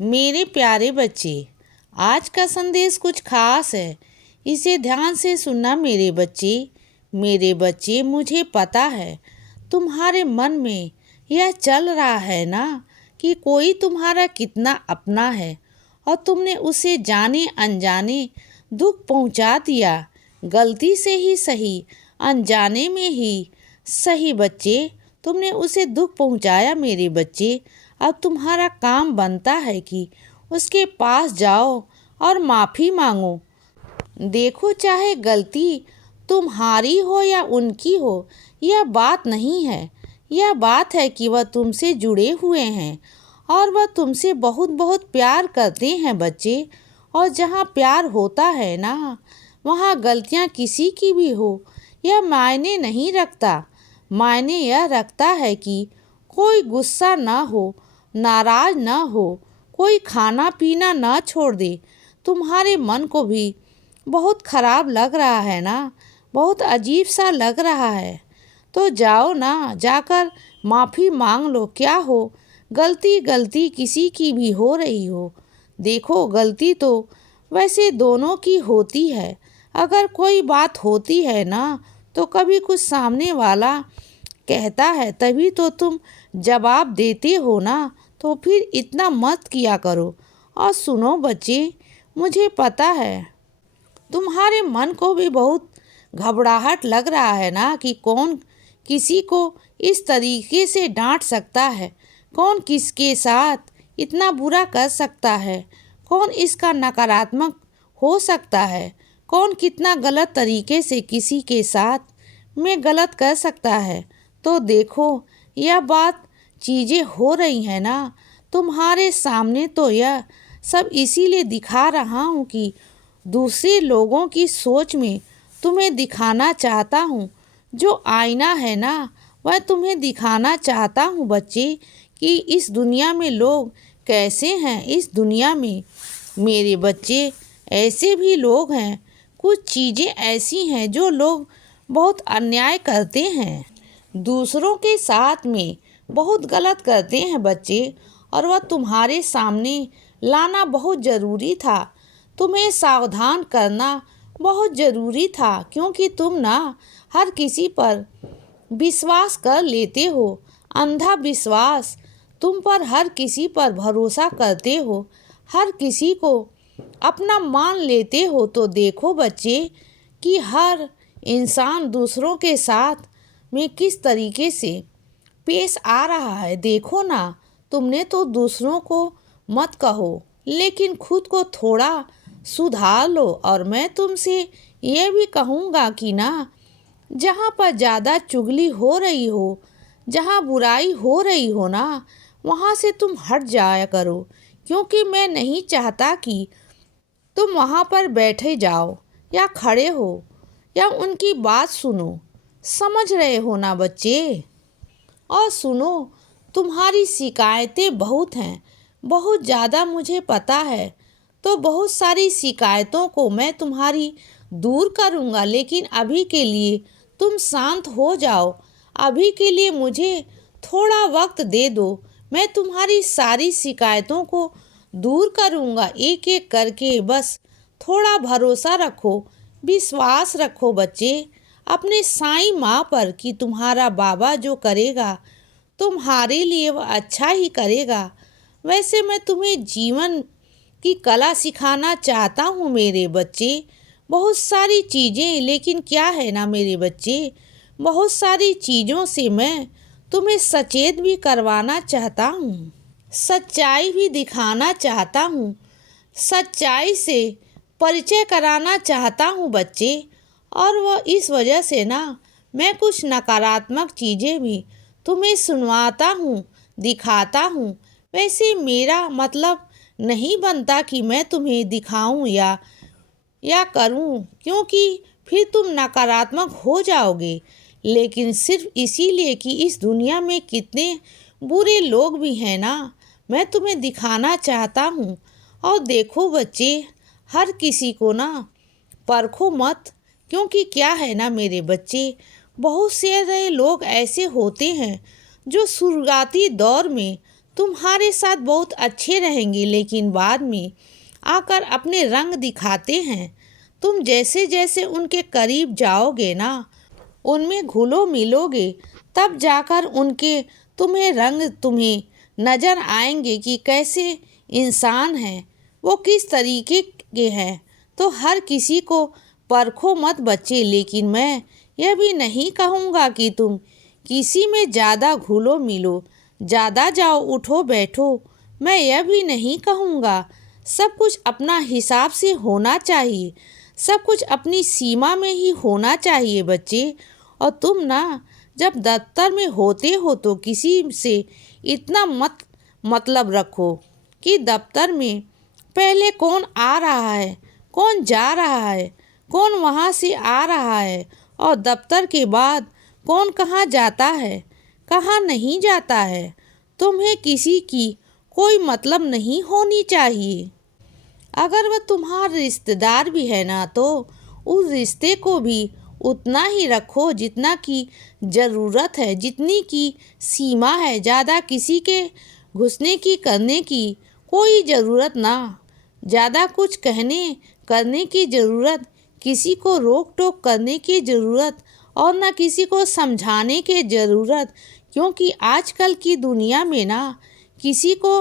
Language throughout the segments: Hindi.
मेरे प्यारे बच्चे, आज का संदेश कुछ खास है। इसे ध्यान से सुनना मेरे बच्चे। मेरे बच्चे, मुझे पता है तुम्हारे मन में यह चल रहा है ना कि कोई तुम्हारा कितना अपना है और तुमने उसे जाने अनजाने दुख पहुंचा दिया। गलती से ही सही, अनजाने में ही सही बच्चे, तुमने उसे दुख पहुंचाया मेरे बच्चे। अब तुम्हारा काम बनता है कि उसके पास जाओ और माफ़ी मांगो। देखो, चाहे गलती तुम्हारी हो या उनकी हो, यह बात नहीं है। यह बात है कि वह तुमसे जुड़े हुए हैं और वह तुमसे बहुत बहुत प्यार करते हैं बच्चे। और जहाँ प्यार होता है ना, वहाँ गलतियाँ किसी की भी हो यह मायने नहीं रखता। मायने यह रखता है कि कोई गुस्सा ना हो, नाराज ना हो, कोई खाना पीना ना छोड़ दे। तुम्हारे मन को भी बहुत खराब लग रहा है ना, बहुत अजीब सा लग रहा है, तो जाओ ना, जाकर माफ़ी मांग लो। क्या हो, गलती गलती किसी की भी हो रही हो। देखो, गलती तो वैसे दोनों की होती है। अगर कोई बात होती है ना, तो कभी कुछ सामने वाला कहता है तभी तो तुम जवाब देते हो ना, तो फिर इतना मत किया करो। और सुनो बच्चे, मुझे पता है तुम्हारे मन को भी बहुत घबराहट लग रहा है ना कि कौन किसी को इस तरीके से डांट सकता है, कौन किसके साथ इतना बुरा कर सकता है, कौन इसका नकारात्मक हो सकता है, कौन कितना गलत तरीके से किसी के साथ में गलत कर सकता है। तो देखो, यह बात चीज़ें हो रही हैं ना तुम्हारे सामने, तो यह सब इसीलिए दिखा रहा हूँ कि दूसरे लोगों की सोच में तुम्हें दिखाना चाहता हूँ। जो आईना है ना, वह तुम्हें दिखाना चाहता हूँ बच्चे कि इस दुनिया में लोग कैसे हैं। इस दुनिया में मेरे बच्चे ऐसे भी लोग हैं, कुछ चीज़ें ऐसी हैं जो लोग बहुत अन्याय करते हैं, दूसरों के साथ में बहुत गलत करते हैं बच्चे। और वह तुम्हारे सामने लाना बहुत ज़रूरी था, तुम्हें सावधान करना बहुत ज़रूरी था, क्योंकि तुम ना हर किसी पर विश्वास कर लेते हो, अंधा विश्वास। तुम पर हर किसी पर भरोसा करते हो, हर किसी को अपना मान लेते हो। तो देखो बच्चे कि हर इंसान दूसरों के साथ में किस तरीके से पेश आ रहा है। देखो ना, तुमने तो दूसरों को मत कहो, लेकिन खुद को थोड़ा सुधार लो। और मैं तुमसे ये भी कहूँगा कि ना, जहाँ पर ज़्यादा चुगली हो रही हो, जहाँ बुराई हो रही हो ना, वहाँ से तुम हट जाया करो, क्योंकि मैं नहीं चाहता कि तुम वहाँ पर बैठे जाओ या खड़े हो या उनकी बात सुनो। समझ रहे हो ना बच्चे? और सुनो, तुम्हारी शिकायतें बहुत हैं, बहुत ज़्यादा, मुझे पता है। तो बहुत सारी शिकायतों को मैं तुम्हारी दूर करूँगा, लेकिन अभी के लिए तुम शांत हो जाओ। अभी के लिए मुझे थोड़ा वक्त दे दो, मैं तुम्हारी सारी शिकायतों को दूर करूँगा एक एक करके। बस थोड़ा भरोसा रखो, विश्वास रखो बच्चे अपने साईं माँ पर कि तुम्हारा बाबा जो करेगा तुम्हारे लिए वह अच्छा ही करेगा। वैसे मैं तुम्हें जीवन की कला सिखाना चाहता हूँ मेरे बच्चे, बहुत सारी चीज़ें। लेकिन क्या है ना मेरे बच्चे, बहुत सारी चीज़ों से मैं तुम्हें सचेत भी करवाना चाहता हूँ, सच्चाई भी दिखाना चाहता हूँ, सच्चाई से परिचय कराना चाहता हूँ बच्चे। और वह इस वजह से ना मैं कुछ नकारात्मक चीज़ें भी तुम्हें सुनवाता हूँ, दिखाता हूँ। वैसे मेरा मतलब नहीं बनता कि मैं तुम्हें दिखाऊं या करूं, क्योंकि फिर तुम नकारात्मक हो जाओगे। लेकिन सिर्फ इसीलिए कि इस दुनिया में कितने बुरे लोग भी हैं ना, मैं तुम्हें दिखाना चाहता हूँ। और देखो बच्चे, हर किसी को ना परखो मत, क्योंकि क्या है ना मेरे बच्चे, बहुत से लोग ऐसे होते हैं जो शुरुआती दौर में तुम्हारे साथ बहुत अच्छे रहेंगे, लेकिन बाद में आकर अपने रंग दिखाते हैं। तुम जैसे जैसे उनके करीब जाओगे ना, उनमें घुलो मिलोगे, तब जाकर उनके तुम्हें नज़र आएंगे कि कैसे इंसान हैं, वो किस तरीके के हैं। तो हर किसी को परखो मत बच्चे, लेकिन मैं यह भी नहीं कहूँगा कि तुम किसी में ज़्यादा घुलो मिलो, ज़्यादा जाओ उठो बैठो। मैं यह भी नहीं कहूँगा। सब कुछ अपना हिसाब से होना चाहिए, सब कुछ अपनी सीमा में ही होना चाहिए बच्चे। और तुम ना जब दफ्तर में होते हो तो किसी से इतना मतलब रखो कि दफ्तर में पहले कौन आ रहा है, कौन जा रहा है, कौन वहाँ से आ रहा है, और दफ्तर के बाद कौन कहाँ जाता है, कहाँ नहीं जाता है। तुम्हें किसी की कोई मतलब नहीं होनी चाहिए। अगर वह तुम्हारा रिश्तेदार भी है ना, तो उस रिश्ते को भी उतना ही रखो जितना की ज़रूरत है, जितनी की सीमा है। ज़्यादा किसी के घुसने की करने की कोई ज़रूरत ना, ज़्यादा कुछ कहने करने की ज़रूरत, किसी को रोक टोक करने की ज़रूरत, और ना किसी को समझाने की ज़रूरत। क्योंकि आजकल की दुनिया में ना किसी को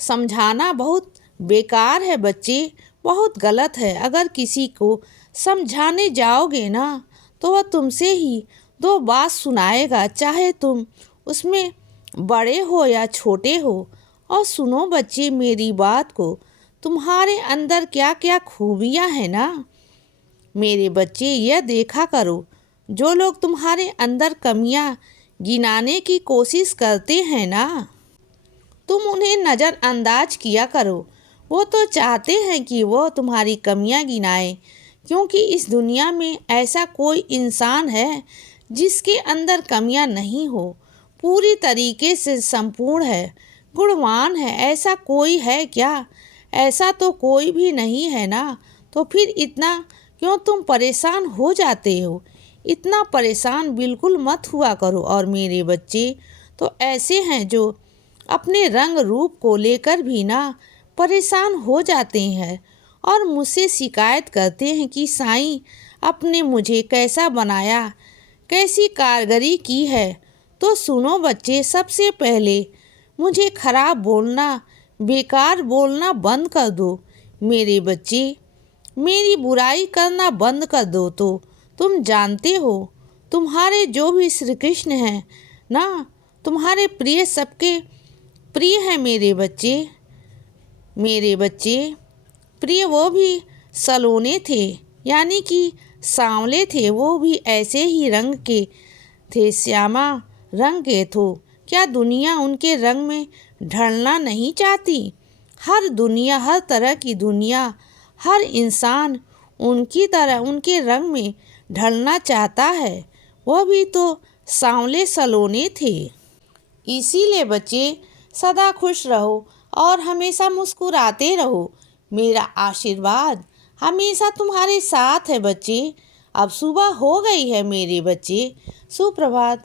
समझाना बहुत बेकार है बच्चे, बहुत गलत है। अगर किसी को समझाने जाओगे ना, तो वह तुमसे ही दो बात सुनाएगा, चाहे तुम उसमें बड़े हो या छोटे हो। और सुनो बच्चे मेरी बात को, तुम्हारे अंदर क्या क्या खूबियाँ हैं ना मेरे बच्चे, यह देखा करो। जो लोग तुम्हारे अंदर कमियाँ गिनाने की कोशिश करते हैं ना, तुम उन्हें नज़रअंदाज किया करो। वो तो चाहते हैं कि वो तुम्हारी कमियां गिनाएं, क्योंकि इस दुनिया में ऐसा कोई इंसान है जिसके अंदर कमियां नहीं हो, पूरी तरीके से संपूर्ण है, गुणवान है। ऐसा कोई है क्या? ऐसा तो कोई भी नहीं है ना। तो फिर इतना क्यों तुम परेशान हो जाते हो? इतना परेशान बिल्कुल मत हुआ करो। और मेरे बच्चे तो ऐसे हैं जो अपने रंग रूप को लेकर भी ना परेशान हो जाते हैं और मुझसे शिकायत करते हैं कि साईं आपने मुझे कैसा बनाया, कैसी कारीगरी की है। तो सुनो बच्चे, सबसे पहले मुझे खराब बोलना, बेकार बोलना बंद कर दो। मेरे बच्चे, मेरी बुराई करना बंद कर दो। तो तुम जानते हो, तुम्हारे जो भी श्री कृष्ण हैं ना, तुम्हारे प्रिय सबके प्रिय हैं मेरे बच्चे। मेरे बच्चे प्रिय वो भी सलोने थे, यानी कि सांवले थे। वो भी ऐसे ही रंग के थे, श्यामा रंग के थे। क्या दुनिया उनके रंग में ढलना नहीं चाहती? हर तरह की दुनिया, हर इंसान उनकी तरह उनके रंग में ढलना चाहता है। वह भी तो सांवले सलोने थे। इसीलिए बच्चे सदा खुश रहो और हमेशा मुस्कुराते रहो। मेरा आशीर्वाद हमेशा तुम्हारे साथ है बच्चे। अब सुबह हो गई है मेरे बच्चे, सुप्रभात।